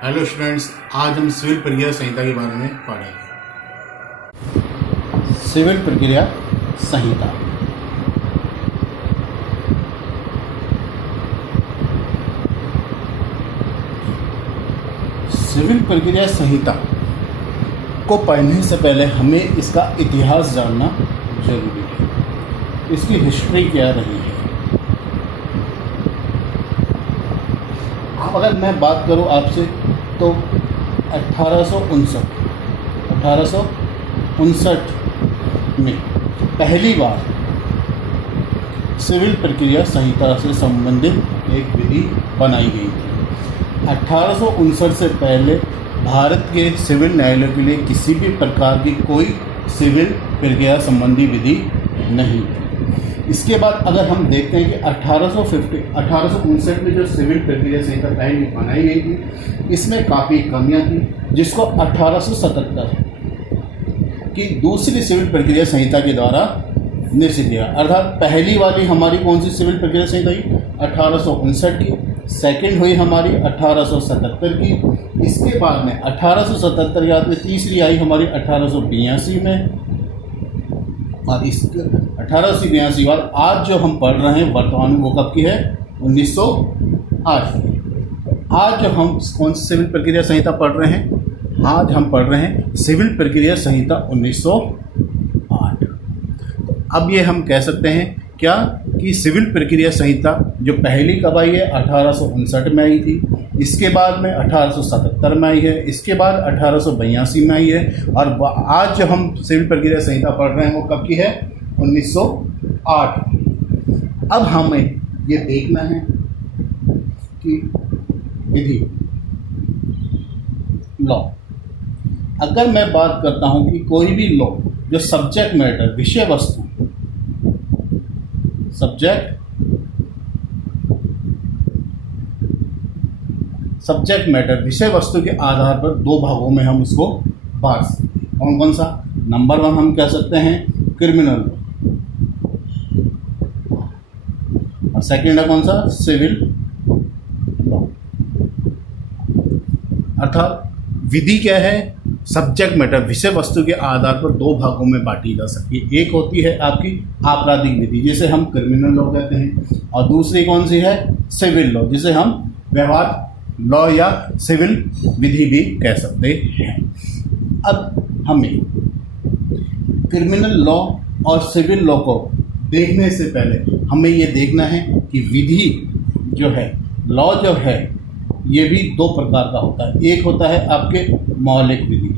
Hello students, आज हम civil प्रक्रिया संहिता के बारे में पढ़ेंगे। सिविल प्रक्रिया संहिता। सिविल प्रक्रिया संहिता को पढ़ने से पहले हमें इसका इतिहास जानना जरूरी है, इसकी हिस्ट्री क्या रही है। अब अगर मैं बात करूं आपसे तो 1859 में पहली बार सिविल प्रक्रिया संहिता से संबंधित एक विधि बनाई गई थी। 1859 से पहले भारत के सिविल न्यायालय के लिए किसी भी प्रकार की कोई सिविल प्रक्रिया संबंधी विधि नहीं थी। इसके बाद अगर हम देखते हैं कि 1859 में जो सिविल प्रक्रिया संहिता पहली बनाई गई थी, इसमें काफ़ी कमियां थी, जिसको 1877 की दूसरी सिविल प्रक्रिया संहिता के द्वारा निश्चित किया। अर्थात पहली वाली हमारी कौन सी सिविल प्रक्रिया संहिता हुई? 1859 की। सेकंड हुई हमारी 1877 की। इसके बाद में 1877 के बाद में तीसरी आई हमारी 1882 में, और इस 1882 बाद आज जो हम पढ़ रहे हैं वर्तमान में वो कब की है? 1908 की। आज जो हम कौन सी सिविल प्रक्रिया संहिता पढ़ रहे हैं? आज हम पढ़ रहे हैं सिविल प्रक्रिया संहिता 1908। अब ये हम कह सकते हैं क्या कि सिविल प्रक्रिया संहिता जो पहली कब आई है? 1859 में आई थी। इसके बाद में 1877 में आई है। इसके बाद 1882 में आई है। और आज जो हम सिविल प्रक्रिया संहिता पढ़ रहे हैं वो कब की है? 1908। अब हमें ये देखना है कि विधि लॉ, अगर मैं बात करता हूं कि कोई भी लॉ जो सब्जेक्ट मैटर विषय वस्तु सब्जेक्ट मैटर विषय वस्तु के आधार पर दो भागों में हम इसको बांट सकते हैं। कौन कौन सा? नंबर 1 हम कह सकते हैं क्रिमिनल लॉ, और सेकंड है कौन सा? Civil law. अर्थात विधि क्या है? सब्जेक्ट मैटर विषय वस्तु के आधार पर दो भागों में बांटी जा सकती है। एक होती है आपकी आपराधिक विधि, जिसे हम क्रिमिनल लॉ कहते हैं, और दूसरी कौन सी है? सिविल लॉ, जिसे हम व्यवहार लॉ या सिविल विधि भी कह सकते हैं। अब हमें क्रिमिनल लॉ और सिविल लॉ को देखने से पहले हमें ये देखना है कि विधि जो है, लॉ जो है, ये भी दो प्रकार का होता है। एक होता है आपके मौलिक विधि,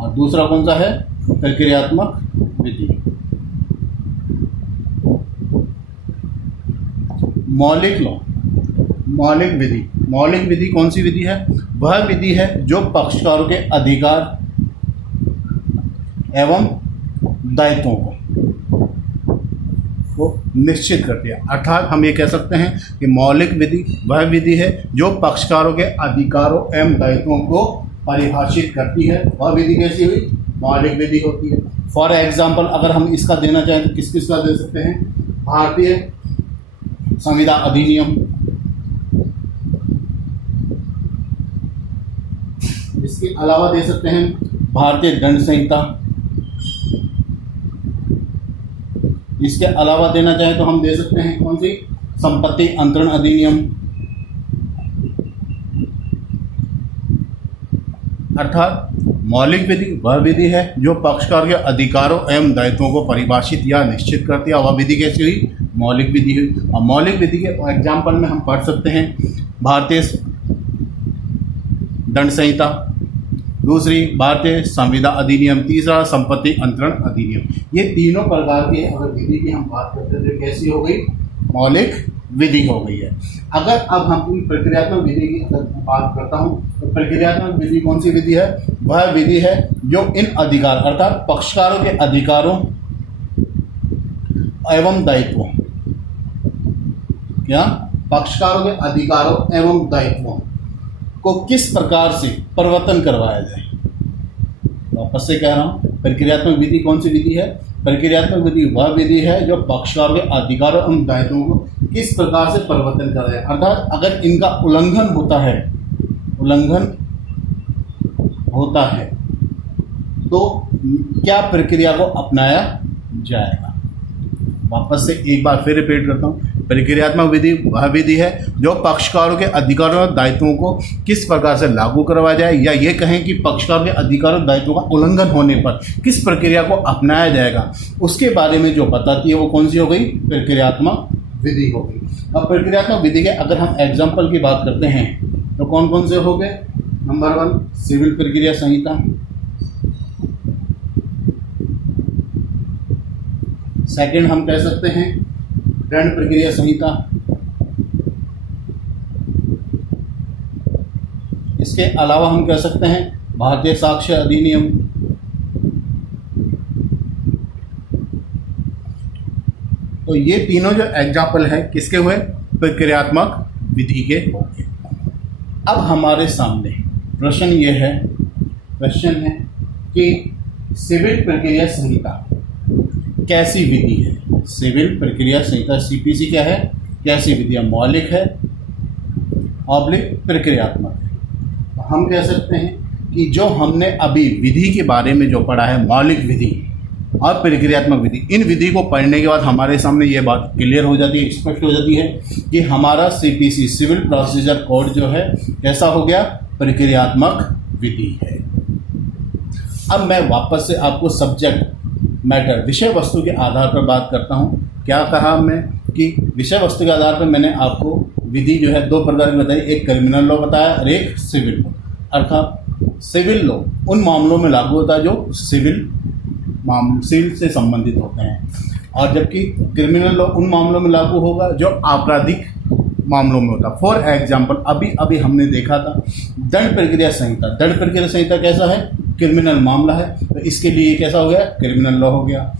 और दूसरा कौन सा है? प्रक्रियात्मक विधि। मौलिक लॉ, मौलिक विधि कौन सी विधि है? वह विधि है जो पक्षकारों के अधिकार एवं दायित्वों को निश्चित करती है। अर्थात हम ये कह सकते हैं कि मौलिक विधि वह विधि है जो पक्षकारों के अधिकारों एवं दायित्वों को परिभाषित करती है। वह विधि कैसी हुई? मौलिक विधि होती है। फॉर एग्जाम्पल अगर हम इसका देना चाहें तो किस किस का दे सकते हैं? भारतीय संविदा अधिनियम, इसके अलावा दे सकते हैं भारतीय दंड संहिता, इसके अलावा देना चाहें तो हम दे सकते हैं कौन सी? संपत्ति अंतरण अधिनियम। अर्थात मौलिक विधि वह विधि है जो पक्षकार के अधिकारों एवं दायित्वों को परिभाषित या निश्चित करती है। वह विधि कैसी हुई? मौलिक विधि हुई। और मौलिक विधि के एग्जाम्पल में हम पढ़ सकते हैं भारतीय दंड संहिता, दूसरी भारतीय संविदा अधिनियम, तीसरा संपत्ति अंतरण अधिनियम। ये तीनों प्रकार की अगर विधि की हम बात करते हैं तो कैसी हो गई? मौलिक विधि हो गई है। अगर अब हम प्रक्रियात्मक विधि की अगर बात करता हूँ तो प्रक्रियात्मक विधि कौन सी विधि है? वह विधि है जो इन अधिकार अर्थात पक्षकारों के अधिकारों एवं दायित्वों, क्या पक्षकारों के अधिकारों एवं दायित्वों को किस प्रकार से परिवर्तन करवाया जाए। वापस से कह रहा हूँ, प्रक्रियात्मक विधि कौन सी विधि है? प्रक्रियात्मक विधि वह विधि है जो पक्षकार के अधिकारों एवं दायित्वों को किस प्रकार से परिवर्तन कर रहे हैं, अर्थात अगर इनका उल्लंघन होता है तो क्या प्रक्रिया को अपनाया जाएगा। वापस से एक बार फिर रिपीट करता हूँ, प्रक्रियात्मक विधि वह विधि है जो पक्षकारों के अधिकारों और दायित्वों को किस प्रकार से लागू करवाया जाए, या ये कहें कि पक्षकारों के अधिकारों और दायित्वों का उल्लंघन होने पर किस प्रक्रिया को अपनाया जाएगा, उसके बारे में जो बताती है वो कौन सी हो गई, प्रक्रियात्मक विधि हो गई। अब प्रक्रियात्मक विधि के अगर हम एग्जाम्पल की बात करते हैं तो कौन कौन से हो गए। नंबर 1 सिविल प्रक्रिया संहिता, सेकंड हम कह सकते हैं दंड प्रक्रिया संहिता, इसके अलावा हम कह सकते हैं भारतीय साक्ष्य अधिनियम, तो ये तीनों जो एग्जाम्पल है किसके हुए, प्रक्रियात्मक विधि के हो गए। अब हमारे सामने प्रश्न ये है कि सिविल प्रक्रिया संहिता कैसी विधि है। सिविल प्रक्रिया संहिता सीपीसी क्या है, कैसी विधि है, मौलिक है ऑब्लिक प्रक्रियात्मक है। हम कह सकते हैं कि जो हमने अभी विधि के बारे में जो पढ़ा है, मौलिक विधि और प्रक्रियात्मक विधि, इन विधि को पढ़ने के बाद हमारे सामने ये बात क्लियर हो जाती है, स्पष्ट हो जाती है कि हमारा सीपीसी सिविल प्रोसीजर कोड जो है कैसा हो गया, प्रक्रियात्मक विधि है। अब मैं वापस से आपको सब्जेक्ट मैटर विषय वस्तु के आधार पर बात करता हूँ। क्या कहा मैं कि विषय वस्तु के आधार पर मैंने आपको विधि जो है 2 प्रकार की बताई, एक क्रिमिनल लॉ बताया और एक सिविल लॉ। अर्थात सिविल लॉ उन मामलों में लागू होता है जो सिविल से संबंधित होते हैं, और जबकि क्रिमिनल लॉ उन मामलों में लागू होगा जो आपराधिक मामलों में होता। फॉर एग्जाम्पल अभी हमने देखा था दंड प्रक्रिया संहिता। दंड प्रक्रिया संहिता कैसा है, क्रिमिनल मामला है, तो इसके लिए कैसा हो गया, क्रिमिनल लॉ हो गया।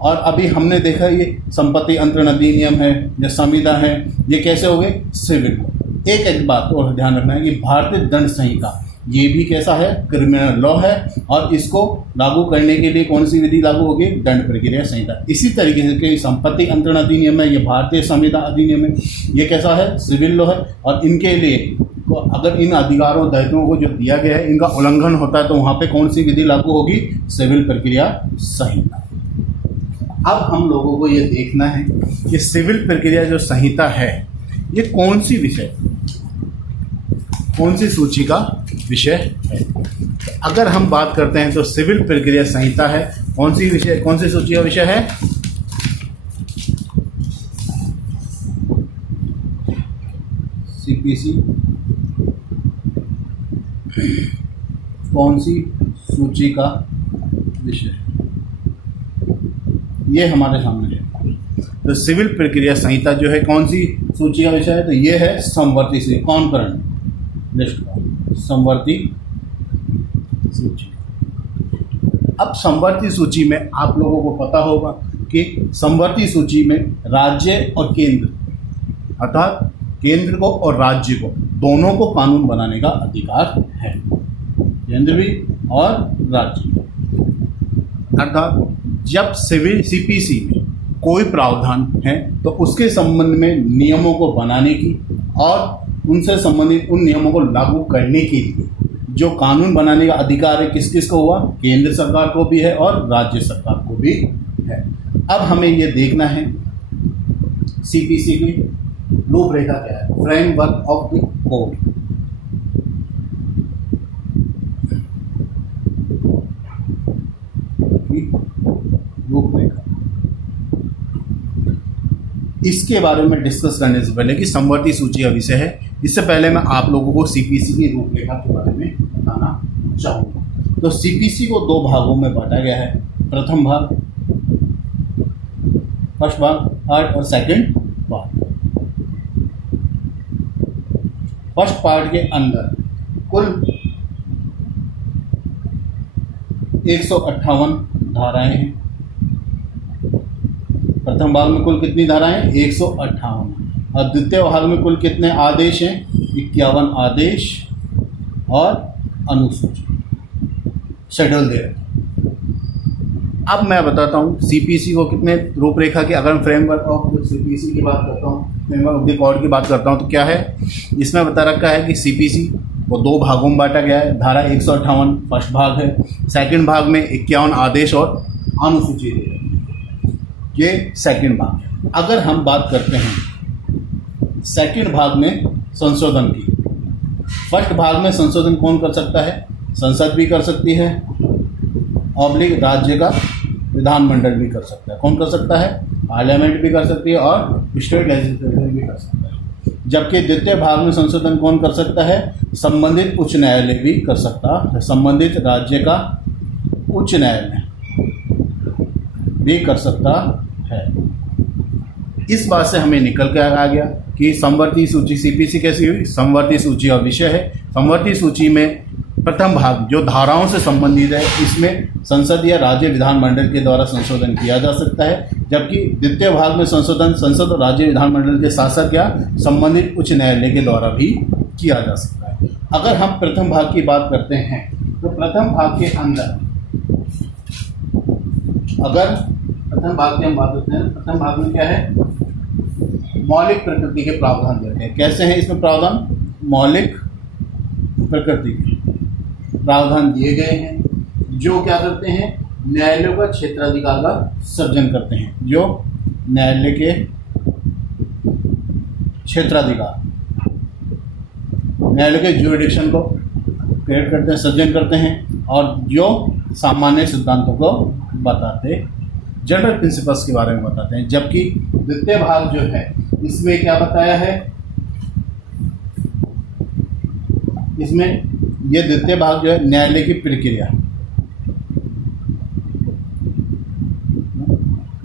और अभी हमने देखा ये संपत्ति अंतरण अधिनियम है या संविदा है, ये कैसे हो गए, सिविल लॉ। एक बात और ध्यान रखना है कि भारतीय दंड संहिता ये भी कैसा है, क्रिमिनल लॉ है, और इसको लागू करने के लिए कौन सी विधि लागू होगी, दंड प्रक्रिया संहिता। इसी तरीके से संपत्ति अंतरण अधिनियम है, ये भारतीय संविदा अधिनियम है, ये कैसा है, सिविल लॉ है। और इनके लिए तो अगर इन अधिकारों दायित्वों को जो दिया गया है इनका उल्लंघन होता है तो वहाँ पे कौन सी विधि लागू होगी, सिविल प्रक्रिया संहिता। अब हम लोगों को ये देखना है कि सिविल प्रक्रिया जो संहिता है ये कौन सी सूची का विषय है। अगर हम बात करते हैं तो सिविल प्रक्रिया संहिता है कौन सी सूची का विषय है, सीपीसी कौन सी सूची का विषय, ये हमारे सामने है। तो सिविल प्रक्रिया संहिता जो है कौन सी सूची का विषय है, तो ये है समवर्ती सूची, कॉन्करेंट लिस्ट, समवर्ती सूची। अब समवर्ती सूची में आप लोगों को पता होगा कि समवर्ती सूची में राज्य और केंद्र, अर्थात केंद्र को और राज्य को दोनों को कानून बनाने का अधिकार है, केंद्र भी और राज्य भी। अर्थात जब सिविल सीपीसी में कोई प्रावधान है तो उसके संबंध में नियमों को बनाने की और उनसे संबंधित उन नियमों को लागू करने के लिए जो कानून बनाने का अधिकार है किस किस को हुआ, केंद्र सरकार को भी है और राज्य सरकार को भी है। अब हमें ये देखना है सीपीसी की रूपरेखा क्या है, फ्रेमवर्क ऑफ द कोड। रूपरेखा, इसके बारे में डिस्कस करने से पहले कि समवर्ती सूची का विषय है, इससे पहले मैं आप लोगों को सीपीसी की रूपरेखा के बारे में बताना चाहूँगा। तो सीपीसी को 2 भागों में बांटा गया है। प्रथम भाग, फर्स्ट पार्ट और सेकंड पार्ट। फर्स्ट पार्ट के अंदर कुल 158 धाराएं हैं। प्रथम भाग में कुल कितनी धाराएं, 158, और द्वितीय भाग में कुल कितने आदेश हैं, 51 आदेश और अनुसूची, शेड्यूल दे रहे। अब मैं बताता हूँ सीपीसी को कितने रूपरेखा की, अगर मैं फ्रेमवर्क ऑफ सीपीसी की बात करता हूँ फ्रेमवर्क ऑफ द कोड की बात करता हूँ तो क्या है, इसमें बता रखा है कि सीपीसी को 2 भागों में बांटा गया है। धारा 158 फर्स्ट भाग है, सेकंड भाग में 51 आदेश और अनुसूची है, ये सेकंड भाग है। अगर हम बात करते हैं सेकंड भाग में संशोधन की, फर्स्ट भाग में संशोधन कौन कर सकता है, संसद भी कर सकती है, ऑब्लिक राज्य का विधानमंडल भी कर सकता है। कौन कर सकता है, पार्लियामेंट भी कर सकती है और स्टेट लेजिस्लेचर भी कर सकता है। जबकि द्वितीय भाग में संशोधन कौन कर सकता है, संबंधित उच्च न्यायालय भी कर सकता है, संबंधित राज्य का उच्च न्यायालय भी कर सकता है। इस बात से हमें निकल कर आ गया कि समवर्ती सूची सीपीसी कैसी हुई, समवर्ती सूची और विषय है। समवर्ती सूची में प्रथम भाग जो धाराओं से संबंधित है, इसमें संसद या राज्य विधानमंडल के द्वारा संशोधन किया जा सकता है, जबकि द्वितीय भाग में संशोधन संसद और राज्य विधानमंडल के साथ साथ क्या संबंधित उच्च न्यायालय के द्वारा भी किया जा सकता है। अगर हम प्रथम भाग की बात करते हैं तो प्रथम भाग के अंदर, अगर प्रथम भाग की हम बात करते हैं, प्रथम भाग में क्या है, मौलिक प्रकृति के प्रावधान दिए हैं। कैसे हैं इसमें प्रावधान, मौलिक प्रकृति के प्रावधान दिए गए हैं, जो क्या करते हैं, न्यायालयों का क्षेत्राधिकार का सृजन करते हैं, जो न्यायालय के क्षेत्राधिकार, न्यायालय के ज्यूरिडिक्शन को क्रिएट करते हैं, सृजन करते हैं, और जो सामान्य सिद्धांतों को बताते, जनरल प्रिंसिपल्स के बारे में बताते हैं। जबकि द्वितीय भाग जो है इसमें क्या बताया है, इसमें ये द्वितीय भाग जो है न्यायालय की प्रक्रिया,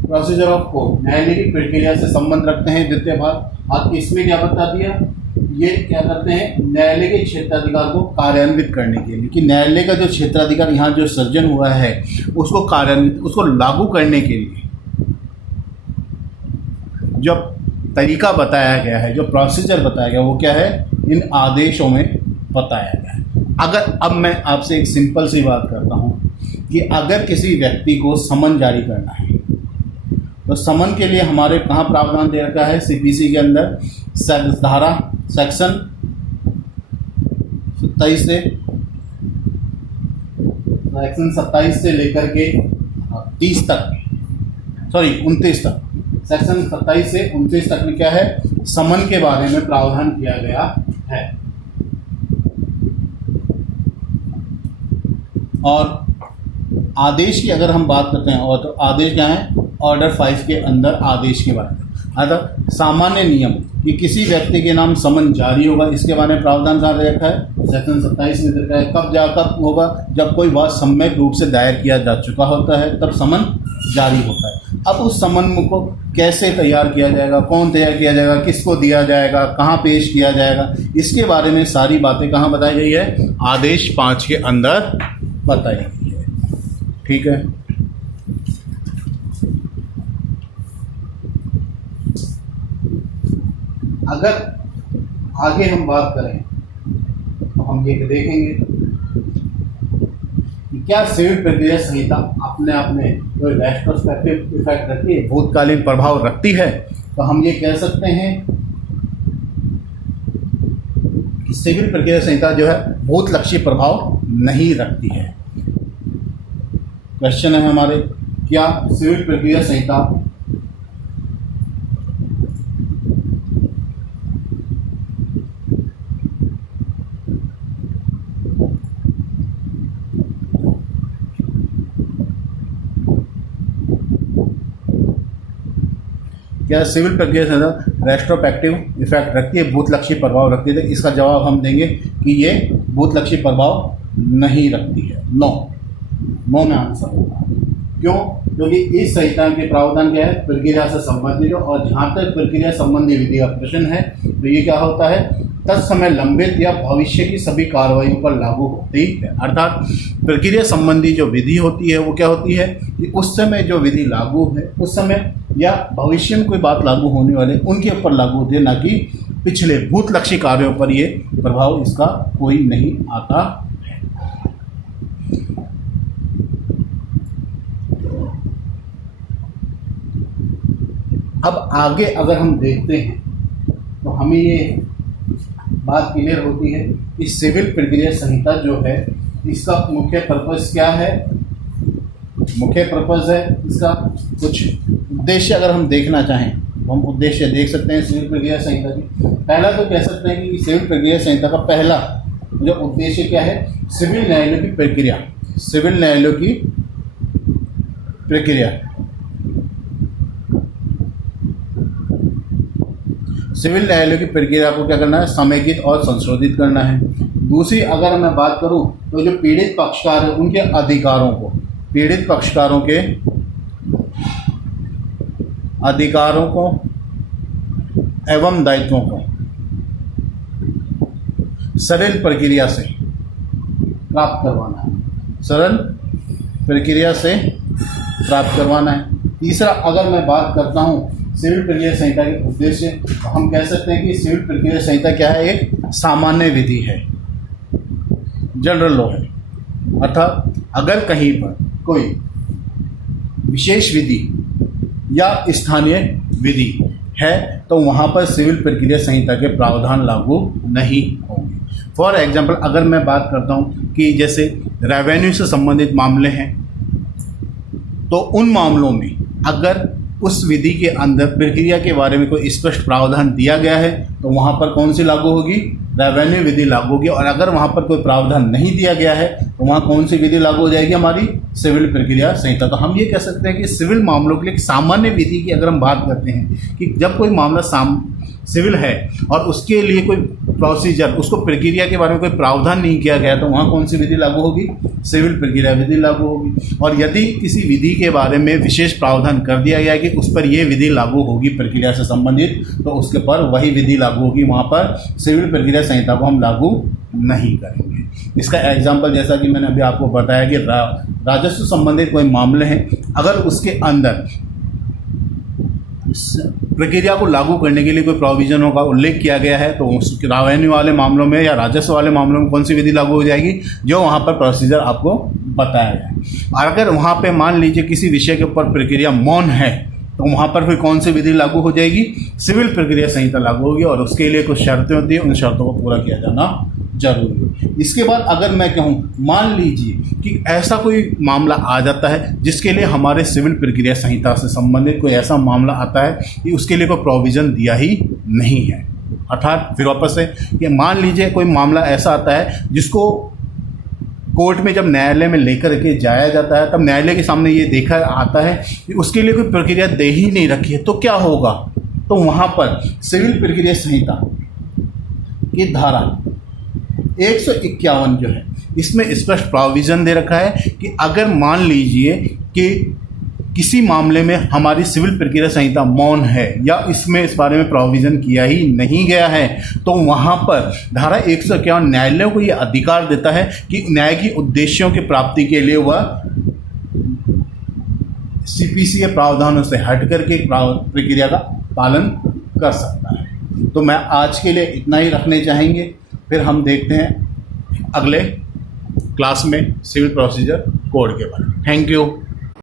प्रोसीजर ऑफ कोर्ट, न्यायालय की प्रक्रिया से संबंध रखते हैं द्वितीय भाग। और इसमें क्या बता दिया, ये क्या करते हैं, न्यायालय के क्षेत्राधिकार को कार्यान्वित करने के लिए, कि न्यायालय का जो क्षेत्राधिकार यहाँ जो सृजन हुआ है उसको कार्यान्वित, उसको लागू करने के लिए जो तरीका बताया गया है, जो प्रोसीजर बताया गया, वो क्या है, इन आदेशों में बताया गया है। अगर अब मैं आपसे एक सिंपल सी बात करता हूँ कि अगर किसी व्यक्ति को समन जारी करना है तो समन के लिए हमारे कहाँ प्रावधान दे रखा है, सीपीसी के अंदर धारा सेक्शन 27 से लेकर के 30 तक, 29 तक, सेक्शन 27 से 29 तक में क्या है, समन के बारे में प्रावधान किया गया है। और आदेश की अगर हम बात करते हैं, और तो आदेश क्या है, ऑर्डर 5 के अंदर आदेश के बारे में, अतः सामान्य नियम कि किसी व्यक्ति के नाम समन जारी होगा, इसके बारे में प्रावधान कहाँ दे रखा है, सेक्शन 27 में दे रखा है। कब होगा, जब कोई बात सम्यक रूप से दायर किया जा चुका होता है तब समन जारी होता है। अब उस समन को कैसे तैयार किया जाएगा, कौन तैयार किया जाएगा, किसको दिया जाएगा, कहाँ पेश किया जाएगा, इसके बारे में सारी बातें कहाँ बताई गई है, आदेश 5 के अंदर बताई गई है। ठीक है, अगर आगे हम बात करें तो हम ये देखेंगे कि क्या सिविल प्रक्रिया संहिता अपने आप में कोई रेट्रोस्पेक्टिव इफेक्ट रखती है, भूतकालीन प्रभाव रखती है। तो हम ये कह सकते हैं कि सिविल प्रक्रिया संहिता जो है भूतलक्षी प्रभाव नहीं रखती है। क्वेश्चन है हमारे, क्या सिविल प्रक्रिया संहिता क्या सिविल प्रक्रिया से रेट्रोस्पेक्टिव इफेक्ट रखती है, भूतलक्षी प्रभाव रखती है? इसका जवाब हम देंगे कि ये भूतलक्षी प्रभाव नहीं रखती है। नो में आंसर होगा। क्यों? क्योंकि इस संहिता के प्रावधान क्या है, प्रक्रिया से संबंधित, और जहाँ तक प्रक्रिया संबंधी विधि का प्रश्न है तो ये क्या होता है, तत्समय लंबित या भविष्य की सभी कार्रवाइयों पर लागू होती है। अर्थात प्रक्रिया संबंधी जो विधि होती है वो क्या होती है कि उस समय जो विधि लागू है उस समय या भविष्य में कोई बात लागू होने वाले उनके ऊपर लागू होती है, ना कि पिछले भूतलक्षी कार्यों पर ये प्रभाव इसका कोई नहीं आता है। अब आगे अगर हम देखते हैं हमें ये बात क्लियर होती है कि सिविल प्रक्रिया संहिता जो है इसका मुख्य पर्पस क्या है। मुख्य पर्पस है इसका कुछ उद्देश्य अगर हम देखना चाहें तो हम उद्देश्य देख सकते हैं सिविल प्रक्रिया संहिता की। पहला तो कह सकते हैं कि सिविल प्रक्रिया संहिता का पहला जो उद्देश्य क्या है, सिविल न्यायालयों की प्रक्रिया। सिविल न्यायालयों की प्रक्रिया, सिविल न्यायालयों की प्रक्रिया को क्या करना है, समेकित और संशोधित करना है। दूसरी अगर मैं बात करूं तो जो पीड़ित पक्षकार है उनके अधिकारों को, पीड़ित पक्षकारों के अधिकारों को एवं दायित्वों को सरल प्रक्रिया से प्राप्त करवाना है, सरल प्रक्रिया से प्राप्त करवाना है। तीसरा अगर मैं बात करता हूं सिविल प्रक्रिया संहिता के उद्देश्य, तो हम कह सकते हैं कि सिविल प्रक्रिया संहिता क्या है, एक सामान्य विधि है, जनरल लॉ है। अर्थात अगर कहीं पर कोई विशेष विधि या स्थानीय विधि है तो वहाँ पर सिविल प्रक्रिया संहिता के प्रावधान लागू नहीं होंगे। फॉर एग्जाम्पल अगर मैं बात करता हूँ कि जैसे रेवेन्यू से संबंधित मामले हैं, तो उन मामलों में अगर उस विधि के अंदर प्रक्रिया के बारे में कोई स्पष्ट प्रावधान दिया गया है तो वहाँ पर कौन सी लागू होगी, रेवेन्यू विधि लागू होगी। और अगर वहाँ पर कोई प्रावधान नहीं दिया गया है तो वहाँ कौन सी विधि लागू हो जाएगी, हमारी सिविल प्रक्रिया संहिता। तो हम ये कह सकते हैं कि सिविल मामलों के लिए एक सामान्य विधि की अगर हम बात करते हैं कि जब कोई मामला सिविल है और उसके लिए कोई प्रोसीजर, उसको प्रक्रिया के बारे में कोई प्रावधान नहीं किया गया तो वहाँ कौन सी विधि लागू होगी, सिविल प्रक्रिया विधि लागू होगी। और यदि किसी विधि के बारे में विशेष प्रावधान कर दिया गया है कि उस पर यह विधि लागू होगी प्रक्रिया से संबंधित, तो उसके पर वही विधि लागू होगी, वहाँ पर सिविल प्रक्रिया संहिता को हम लागू नहीं करेंगे। इसका एग्जाम्पल जैसा कि मैंने अभी आपको बताया कि राजस्व संबंधित कोई मामले हैं, अगर उसके अंदर प्रक्रिया को लागू करने के लिए कोई प्रोविजनों का उल्लेख किया गया है तो रेवेन्यू वाले मामलों में या राजस्व वाले मामलों में कौन सी विधि लागू हो जाएगी, जो वहाँ पर प्रोसीजर आपको बताया गया है। और अगर वहाँ पे मान लीजिए किसी विषय के ऊपर प्रक्रिया मौन है तो वहाँ पर फिर कौन सी विधि लागू हो जाएगी, सिविल प्रक्रिया संहिता लागू होगी। और उसके लिए कुछ शर्तें होती है, उन शर्तों को पूरा किया जाना जरूरी है। इसके बाद अगर मैं कहूँ, मान लीजिए कि ऐसा कोई मामला आ जाता है जिसके लिए हमारे सिविल प्रक्रिया संहिता से संबंधित कोई ऐसा मामला आता है कि उसके लिए कोई प्रोविज़न दिया ही नहीं है। अर्थात फिर वापस से कि मान लीजिए कोई मामला ऐसा आता है जिसको कोर्ट में जब न्यायालय में लेकर के जाया जाता है तब न्यायालय के सामने ये देखा आता है कि उसके लिए कोई प्रक्रिया दे ही नहीं रखी है, तो क्या होगा, तो वहाँ पर सिविल प्रक्रिया संहिता की धारा 151 जो है इसमें स्पष्ट प्रोविज़न दे रखा है कि अगर मान लीजिए कि किसी मामले में हमारी सिविल प्रक्रिया संहिता मौन है या इसमें इस बारे में प्रोविज़न किया ही नहीं गया है, तो वहाँ पर धारा 151 न्यायालय को ये अधिकार देता है कि न्याय की उद्देश्यों की प्राप्ति के लिए वह सीपीसी के प्रावधानों से हट करके प्रक्रिया का पालन कर सकता है। तो मैं आज के लिए इतना ही रखने चाहेंगे, फिर हम देखते हैं अगले क्लास में सिविल प्रोसीजर कोड के बारे में। Thank you.